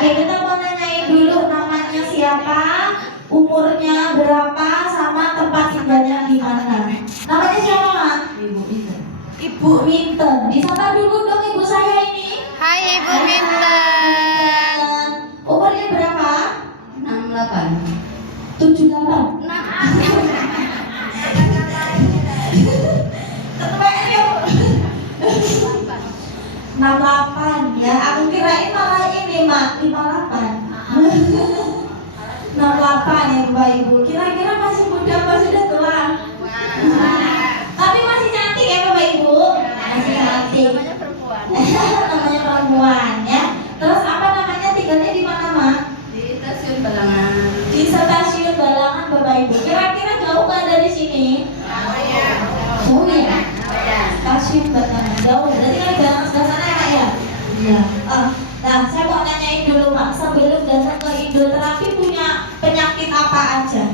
Oke, kita mau nanyain dulu namanya siapa, umurnya berapa, sama tempat tinggalnya di mana. Namanya siapa, Mak? Ibu itu. Ibu Minten. Disapa dulu dong ibu saya ini. Hai Ibu Minten. Umurnya berapa? 68. 78. Tetepnya 68 ya. Aku kirain malah ini, Mak, 58. 68 ya Bapak Ibu. Kira-kira masih muda apa sudah tua? Tapi masih cantik ya Bapak Ibu. Masih cantik. Namanya perempuan. Namanya perempuan ya. Terus apa namanya, tinggalnya di mana, Mak? Di stasiun Balangan. Di stasiun Balangan Bapak Ibu. Kira-kira jauh nggak dari sini? Jauh ya? Stasiun Balangan jauh. Berarti kan Balangan sebelah sana ya, Mak ya? Iya. Nah, saya mau nanyain dulu, Mak, sebelum datang ke Indoterapi punya penyakit apa aja?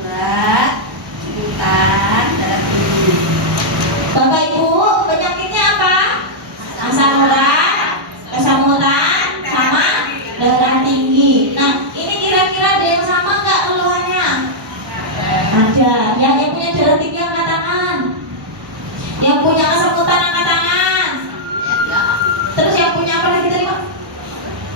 Urat, ikutan, darah tinggi. Bapak Ibu, penyakitnya apa? Asam urat, kesemutan, sama darah tinggi. Nah, ini kira-kira ada yang sama nggak keluhannya? Ada. Yang punya darah tinggi angkat tangan. Yang punya kesemutan angkat tangan. Terus yang punya apa lagi tadi, Pak?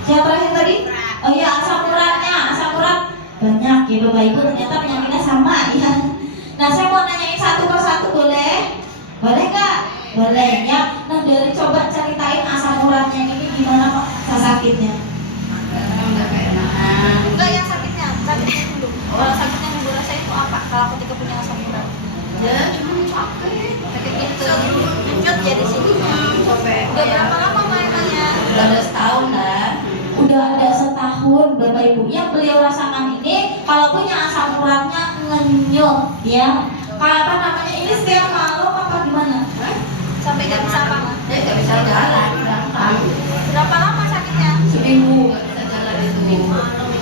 Siapa lagi tadi? Oh iya, asam uratnya. Asam urat banyak ya Bapak Ibu, ternyata penyakitnya sama ya. Nah, saya mau nanyain satu persatu, boleh? Boleh nggak? Boleh ya. Nah, dari coba ceritain asam uratnya ini gimana Pak sakitnya? Sekarang udah keenakan. Enggak, yang sakitnya dulu. Kalau sakitnya yang Ibu rasain itu apa? Kalau ketika punya asam urat. Ya, cuma capek. Sakit gitu. Lanjut ya di sini. Capek. Udah berapa lama mainannya? Udah ada setahun lah. Udah ada setahun Bapak Ibu. Yang beliau rasakan ini kalau punya asam uratnya ngenyot ya. Kayak apa namanya? Ini setiap malam apa gimana? Sampai nggak bisa apa? Mak? Dia nggak bisa jalan, gampang. Berapa lama sakitnya? Seminggu nggak bisa jalan itu.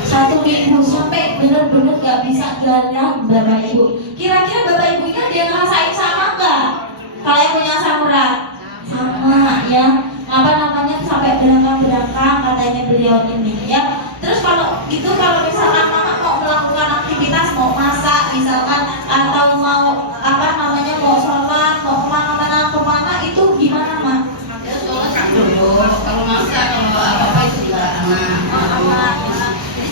1 minggu sampai bener-bener nggak bisa jalan Bapak Ibu. Kira-kira Bapak Ibu ini ada yang ngerasain sama nggak? Kalau yang punya asam urat sama ya. Apa namanya sampai berangkat katanya beliau ini ya. Terus kalau itu kalau misalkan Mama mau melakukan aktivitas, mau masak misalkan, atau mau apa namanya mau sholat, mau kemana-mana itu gimana, Mak? Ya sholat dulu. Kalau masak, kalau apa-apa itu juga anak.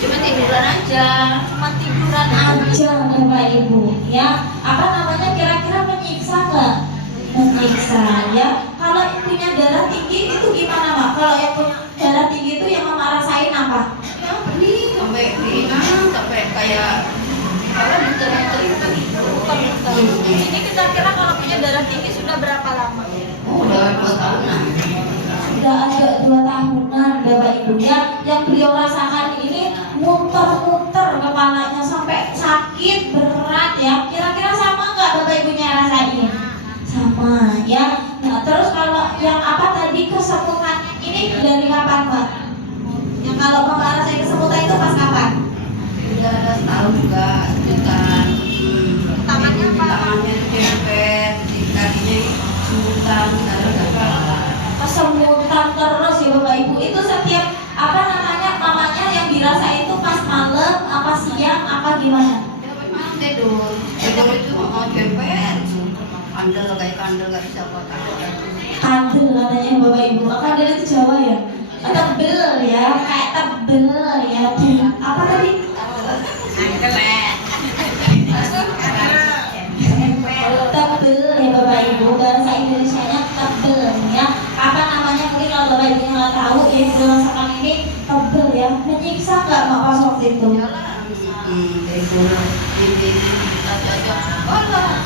Jadi cuma tiduran aja. Cuma tiduran Aja Bapak Ibu ya. Apa namanya kira-kira menyiksa nggak? Menyiksa ya. Kalau yang punya darah tinggi itu gimana, Mak? Kalau yang punya darah tinggi itu yang Mama rasain apa? Ya perih sampai keringat, sampai kayak apa muter-muter gitu. Ini kira-kira kalau punya darah tinggi sudah berapa lama? Oh, udah 2 tahunan. Sudah ada 2 tahunan Bapak Ibu ya. Yang beliau rasakan ini muter-muter kepalanya sampai sakit berat ya. Kira-kira sama nggak Bapak Ibunya rasain? Sama ya. Nah, terus kalau yang apa tadi kesemutan ini dari kapan, Pak? Yang kalau Mama rasain kesemutan itu pas kapan? Udah ada setahun juga sejutan. Tangannya apa? Tangannya dempet, di kakinya sejutan, Kesemutan terus ya Bapak Ibu. Itu setiap apa namanya mamanya yang dirasa itu pas malam, apa siang, apa gimana? Ya memang tidur itu mau dempet, kandel kayak kandel nggak bisa buat Kandel katanya Bapak Ibu. Kandel itu Jawa ya? Tebel ya, kayak tebel ya. Apa tadi? Tebel ya Bapak Ibu. Bahasa Indonesianya tebel ya. Apa namanya mungkin kalau Bapak Ibu nggak tahu ya, dirasakan ini tebel ya. Menyiksa nggak Mak pas waktu itu? tidur di kita cocok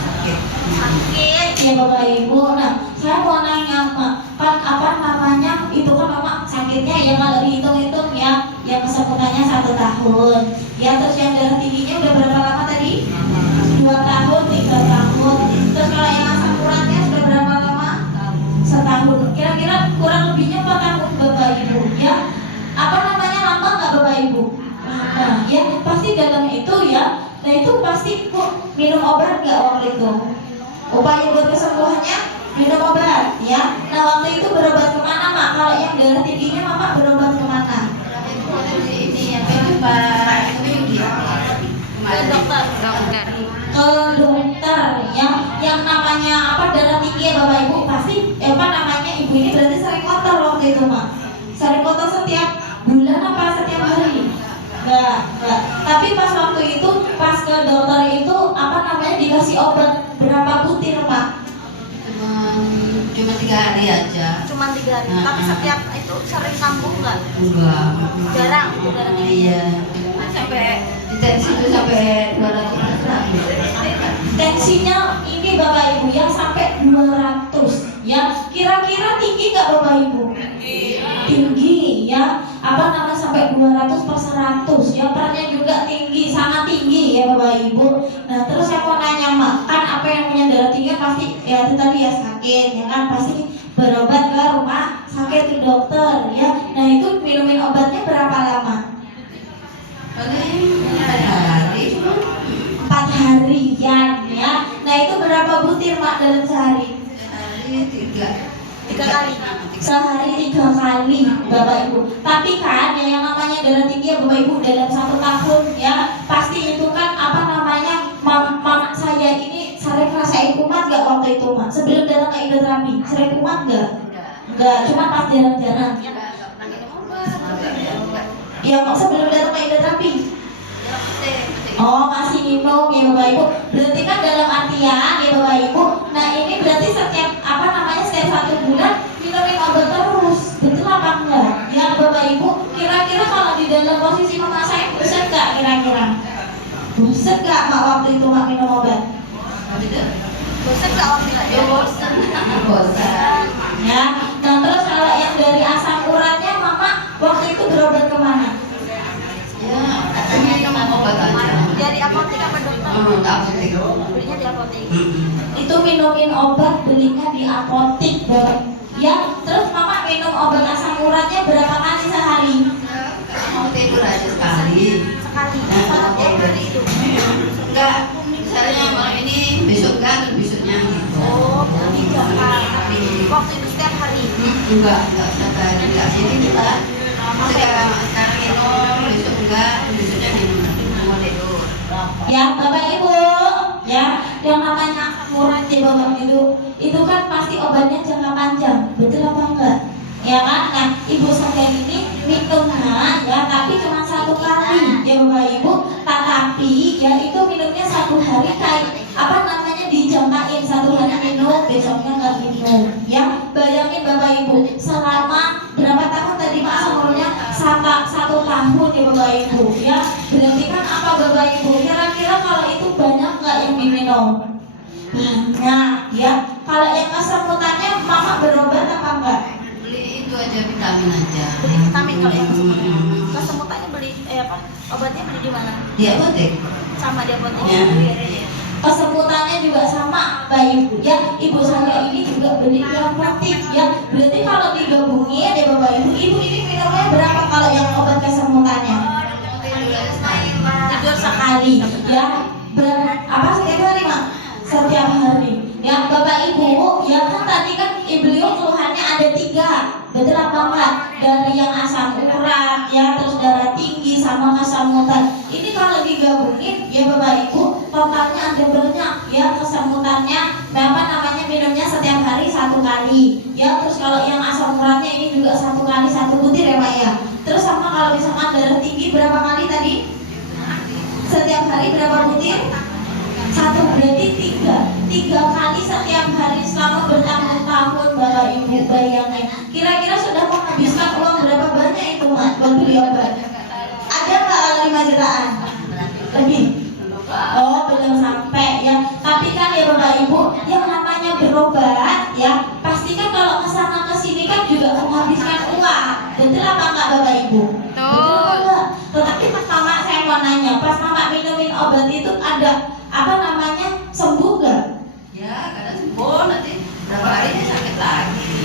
sakit. Sakit. Ya Bapak Ibu. Nah, saya mau nanya Mak, kan apa namanya itu kan Mama sakitnya ya kalau dihitung-hitung ya, yang kesemutannya 1 tahun. Ya terus yang darah tingginya udah berapa lama tadi? 2 tahun, 3 tahun. Terus kalau yang asam uratnya sudah berapa lama? Setahun. Kira-kira kurang lebihnya 4 tahun Bapak Ibu ya. Apa namanya lama nggak Bapak Ibu? Lama ya. Pasti dalam itu ya. Nah itu pasti kok minum obat nggak waktu itu? Upaya buat kesembuhannya minum obat ya. Nah waktu itu berobat kemana Mak? Kalau yang darah tingginya Mama berobat kemana? Mak? Sering kotor setiap bulan apa setiap hari? Enggak. Tapi pas waktu itu, pas ke dokter itu apa namanya dikasih obat berapa butir Mak? Cuma 3 hari aja. Cuma 3 hari. Tapi setiap itu sering kambuh nggak? Enggak. Jarang, darah tinggi. Iya. Sampai di tensi itu sampai 200. Tensinya ini Bapak Ibu yang sampai 200 ya. Kira-kira tinggi nggak Bapak Ibu? Tinggi ya. Apa namanya sampai 200/100 ya. Perannya juga tinggi, sangat tinggi ya Bapak Ibu. Nah terus saya mau nanya Mak, kan apa yang punya darah tinggi pasti ya itu tadi ya sakit ya kan, pasti berobat ke rumah sakit ke dokter ya. Nah itu minumin obatnya berapa lama? Paling 4 hari. 4 harian ya. Nah itu berapa butir Mak dalam sehari? Sehari 3 kali. Sehari 3 kali Bapak Ibu. Tapi kan ya, yang namanya darah tinggi ya Bapak Ibu dalam 1 tahun ya pasti itu kan apa namanya mama saya ini sering rasain kumat gak waktu itu Mak? Sebelum datang ke hidroterapi sering kumat gak? Enggak, cuma pas jarang-jarang. Ya Mak sebelum datang ke hidroterapi. Oh masih minum ya Bapak Ibu. Berarti kan dalam artian ya Bapak Ibu. Nah ini berarti setiap apa namanya setiap 1 bulan minumin obat terus. Betul apa enggak? Ya Bapak Ibu. Kira-kira kalau di dalam posisi mama saya bosan nggak kira-kira? Bosan nggak Mak waktu itu Mak minum obat? Bosan nggak waktu itu? Bosan. Ya. Nah terus kalau yang dari asam uratnya Mama waktu itu berobat kemana? Ya, minum obat aja. Dari apotek apa dokter? Apotek. Belinya di apotek. Itu minumin obat belinya di apotek Bapak. Ya, terus Mama minum obat asam uratnya berapa kali sehari? Mau tidur aja sekali. Sekali. Nah, Kalau tiap hari itu. Enggak, misalnya malam ini besok enggak, terus besoknya gitu. Oh, berarti 2 kali. Waktu itu setiap hari. Enggak setiap hari, enggak jadi kita. Sekarang minum, besok enggak, besoknya minum. Mau tidur. Ya Bapak Ibu, ya yang namanya asam urat ya Bapak itu kan pasti obatnya jangka panjang, betul apa enggak? Ya kan? Nah ibu saya ini minumnya ya tapi cuma 1 kali ya Bapak Ibu, tetapi ya itu minumnya 1 hari kayak apa namanya dijangkain 1 hari minum, besoknya nggak minum. Ya bayangin Bapak Ibu selama berapa tahun tadi Pak asam uratnya 1 tahun ya Bapak Ibu ya. Berarti kan apa Bapak Ibu? Kira-kira kalau itu banyak nggak yang diminum? Banyak ya. Kalau yang kesemutannya Mama berobat apa enggak? Beli itu aja vitamin aja. Beli vitamin kalau yang kesemutannya beli apa? Obatnya beli di mana? Di apotek. Sama di apotek. Ya. Kesemutannya juga sama Pak Ibu ya. Ibu saya ini juga beli yang praktik ya. Berarti kalau digabungin ya Bapak Ibu, ibu ini minumnya berapa kalau yang obat kesemutannya? Tidur sekali ya. Apa setiap hari Mak? Setiap hari ya Bapak Ibu ya kan tadi kan beliau keluhannya ada 3, betul apa enggak? Dari yang asam urat ya, terus darah tinggi sama kesemutan. Ini kalau digabungin ya Bapak Ibu totalnya ada banyak ya kesemutannya. Apa namanya minumnya setiap hari 1 kali ya. Terus kalau yang asam uratnya ini juga 1 kali 1 butir ya Pak ya. Terus sama kalau misalkan darah tinggi berapa kali tadi? Setiap hari berapa butir? 1, berarti 3 kali setiap hari selama bertahun-tahun Bapak Ibu. Bayangin kira-kira sudah menghabiskan uang berapa banyak itu Mas buat beli obat? Ada nggak 5 jutaan? Lebih? Oh belum sampai ya. Tapi kan ya Bapak Ibu yang namanya berobat ya pasti kan kalau kesana kesini kan juga menghabiskan uang. Betul apa enggak Bapak Ibu? Betul. Tetapi pas Mama saya mau nanya, pas Mama minumin obat itu ada apa namanya sembuh nggak? Ya, kadang sembuh, nanti berapa hari dia sakit lagi.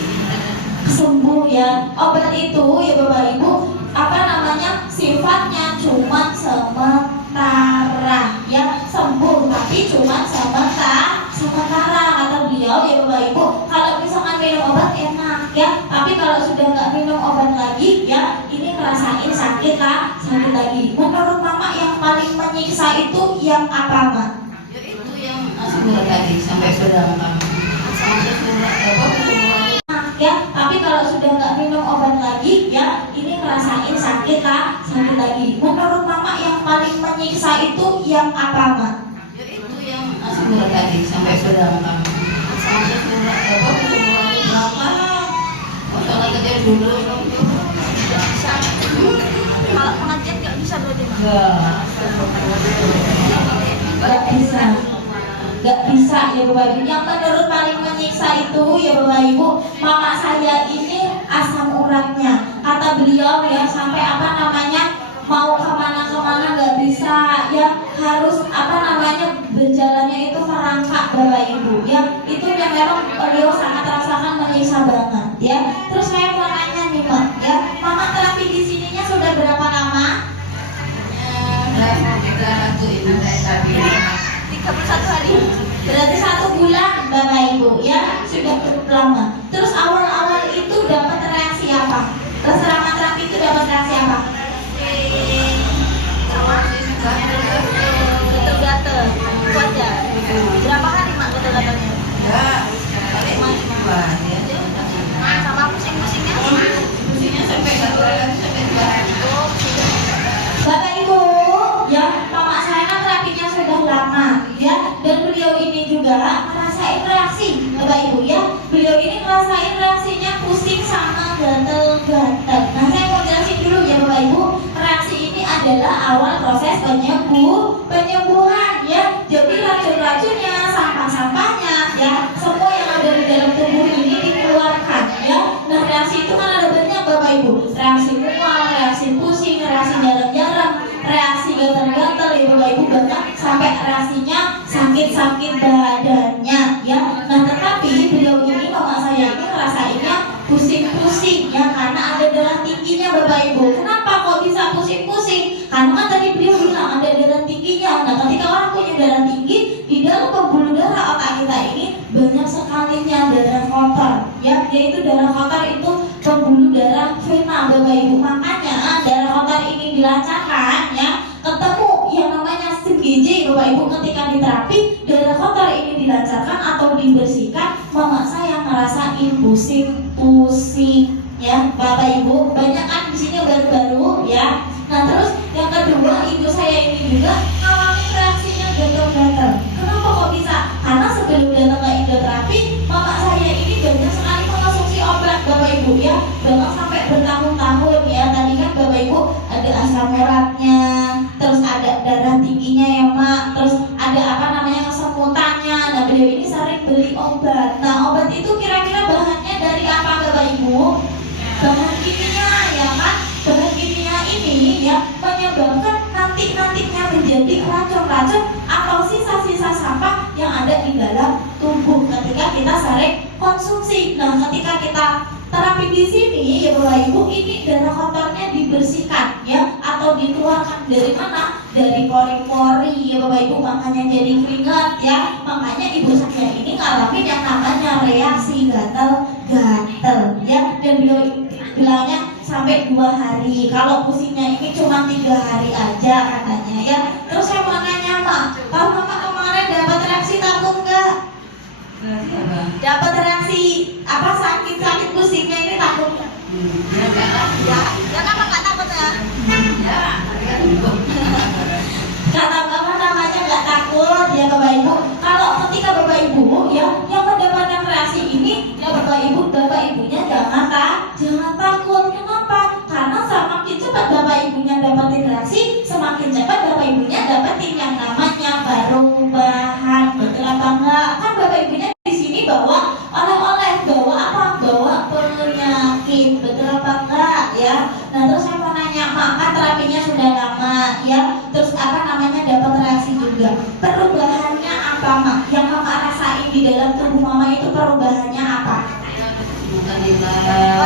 Sembuh ya. Obat itu ya Bapak Ibu apa namanya sifatnya cuma sementara ya, sembuh tapi cuma sementara kata beliau ya Bapak Ibu. Kalau misalkan minum obat enak ya, tapi kalau sudah nggak minum obat lagi ya ini ngerasain sakit lagi. Menurut Mama yang paling menyiksa itu yang apa Mak? Ya itu yang asam urat tadi sampai berapa? Sampai Ya, tapi kalau kalau sudah nggak minum obat lagi, ya ini ngerasain sakit lah, sakit lagi. Menurut mama yang paling menyiksa itu yang apa, Mak? Ya itu yang asam urat tadi sampai berapa? Sampai urat apa? Berapa? Masalah kecil dulu. Kalau pengajian nggak bisa berarti Mak. Nggak bisa. Nggak bisa ya Bapak Ibu. Yang menurut paling menyiksa itu ya Bapak Ibu, mama saya ini asam uratnya. Kata beliau ya, sampai apa namanya, mau kemana-kemana nggak bisa, ya harus apa namanya, berjalannya itu merangkak Bapak Ibu ya. Itu yang memang beliau sangat rasakan, menyiksa banget ya. Terus saya mau nanya nih Mak ya, mama terapi di sininya sudah berapa lama? Berapa itu terapi? 31 hari. Berarti 1 bulan Bapak Ibu ya, sudah cukup lama. Terus awal-awal itu dapat reaksi apa? Selama terapi itu dapat reaksi apa? Gatel-gatel. Itu aja. Berapa hari Mak gatel-gatelnya? Enggak, paling dua ya. Sama pusing-pusingnya? Pusingnya sampai 1 hari sampai 2 hari. Bapak Ibu ya, mama saya kan terapinya sudah lama ya, dan beliau ini juga ngerasain reaksi Bapak Ibu ya. Beliau ini ngerasain reaksinya pusing sama gatel-gatel. Nah saya mau jelasin dulu ya Bapak Ibu, reaksi ini adalah awal proses penyembuhan ya. Jadi racun-racunnya, sampah-sampahnya ya, semua yang ada di dalam tubuh ini dikeluarkan ya. Nah reaksi itu kan ada banyak Bapak Ibu, reaksi mual, reaksi pusing, reaksi jarang-jarang, reaksi gatal-gatal ya Bapak Ibu, banyak sampai reaksinya sakit-sakit badannya ya. Nah tetapi beliau ini, mama saya ini ngerasainnya pusing-pusing ya, karena ada darah tingginya Bapak Ibu. Kenapa kok bisa pusing-pusing? Karena kan tadi beliau bilang ada darah tingginya. Nah ketika orang punya darah tinggi, di dalam pembuluh darah otak kita ini banyak sekalinya darah kotor ya, yaitu darah kotor itu pembuluh darah vena Bapak Ibu. Makanya darah kotor ini dilancarkan ya, ketemu yang namanya stem gizi Bapak Ibu. Ketika diterapi, darah kotor ini dilancarkan atau dibersihkan, mama saya ngerasain pusing-pusing ya Bapak Ibu. Banyak kan di sini baru-baru ya. Nah terus yang kedua, ibu saya ini juga ngalamin reaksinya gatal-gatal. Kenapa kok bisa? Karena sebelum datang ke Indoterapi, mama saya ini banyak sekali mengonsumsi obat Bapak Ibu ya, bahkan sampai bertahun-tahun ya. Tadi kan Bapak Ibu ada asam uratnya, terus ada darah tingginya ya Mak, terus ada apa namanya, kesemutannya. Nah beliau ini sering beli obat. Nah obat itu kira-kira bahannya dari apa Bapak Ibu? Bahan kimia ya kan. Bahan kimia ini ya menyebabkan nantinya menjadi racun-racun atau sisa-sisa sampah yang ada di dalam tubuh ketika kita sering konsumsi. Nah ketika kita terapi di sini ya Bapak Ibu, ini darah kotornya dibersihkan ya, atau dikeluarkan dari mana? Dari pori-pori ya Bapak Ibu, makanya jadi keringat ya. Makanya ibu saya ini ngalamin yang namanya reaksi gatal-gatal ya, dan beliau bilangnya sampai 2 hari. Kalau pusingnya ini cuma 3 hari aja katanya ya. Terus saya mau nanya Mak, kalau Mama kemarin dapat reaksi takut nggak? Dapat reaksi apa, sakit pusingnya ini takut nggak? Ya kenapa nggak takut ya? Kata Mama namanya nggak takut ya Bapak Ibu. Kalau ketika Bapak Ibu ya yang mendapatkan reaksi ini ya Bapak Ibunya jangan takut. Kenapa? Karena semakin cepat Bapak Ibunya dapatin reaksi, semakin cepat Bapak Ibunya dapatin yang namanya perubahan. Betul apa enggak? Kan Bapak Ibunya di sini bawa oleh-oleh, bawa apa? Bawa penyakit. Betul apa enggak ya? Nah terus saya mau nanya Mak, kan terapinya sudah lama ya, terus apa namanya, dapat reaksi juga. Perubahannya apa Mak? Yang Mama rasain di dalam tubuh Mama itu perubahannya apa?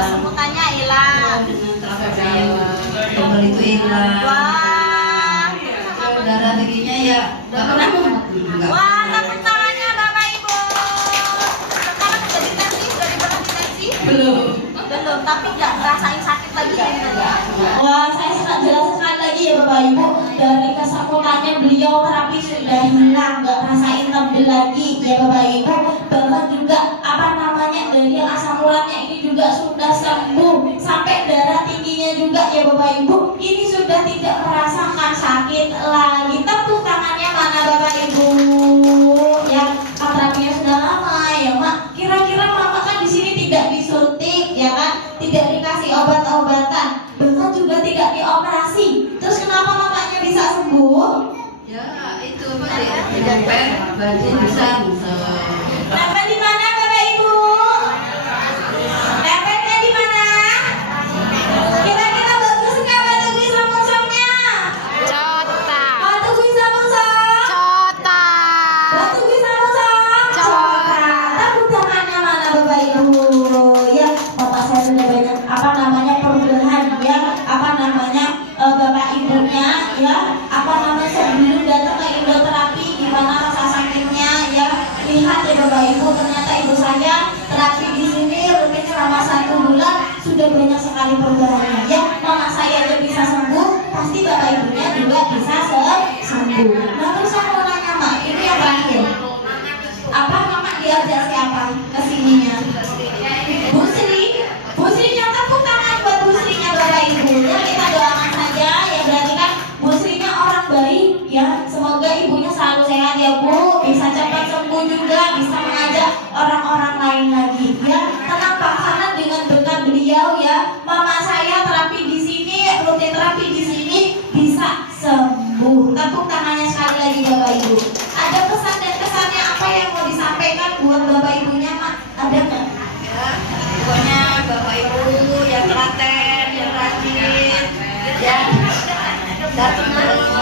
Semutannya hilang. Tebal itu hilang. Wah. Darah tingginya ya nggak pernah. Wah, tepuk tangannya Bapak Ibu. Sekarang sudah ditensi, sudah diberhenti tensi? Belum. Belum, tapi nggak rasain sakit lagi ya. Wah, saya sangat jelas sekali lagi ya Bapak Ibu, dari kesakitannya beliau terapi sudah hilang, nggak rasain tebel lagi ya Bapak Ibu. Bahkan juga apa namanya, dari yang asam uratnya ini juga sudah sembuh, sampai darah tingginya juga ya Bapak Ibu, ini sudah tidak merasakan sakit lagi. Tepuk tangannya mana Bapak Ibu? Ya, terapinya sudah lama ya Mak. Kira-kira Mama kan di sini tidak disuntik ya kan, tidak dikasih obat-obatan, bahkan juga tidak dioperasi. Terus kenapa mamanya bisa sembuh? Ya itu apa ya? Jepit baju bisa. Nempel di mana Bapak Ibu? Nempelnya di mana? Kira-kira bagus nggak batu gue samsungnya? Cota. Batu gue samsung? Cota. Batu gue samsung? Coba. Tepuk tangannya mana Bapak Ibu? Ya, Bapak saya sudah banyak apa namanya perubahan ya, apa namanya Bapak Ibunya ya, apa namanya sebelum datang ke Indoterapi gimana rasa sakitnya ya. Lihat ya Bapak Ibu, ternyata ibu saya terapi di sini rutin selama 1 bulan sudah banyak sekali perubahannya ya. Mama saya aja bisa sembuh, pasti Bapak Ibunya juga bisa sembuh. Nah terus saya mau nanya Mak, ini yang terakhir, apa Mama diajak siapa kesininya? Bu Sri, Bu Sri tepuk tangan buat Bu Srinya Bapak Ibu ya, kita doakan saja ya, berarti kan Bu Srinya orang baik ya, semoga ibunya selalu sehat ya Bu, bisa cepat sembuh juga, bisa mengajak orang-orang lain lagi ya. Kenapa? Karena dengan berkat beliau ya, Mama saya terapi di sini, rutin terapi di sini bisa sembuh. Tepuk tangannya sekali lagi Bapak Ibu. Ada pesan dan kesannya apa yang mau disampaikan buat Bapak Ibunya Mak? Ada nggak? Ya, pokoknya Bapak Ibu yang telaten, yang rajin, yang datang terus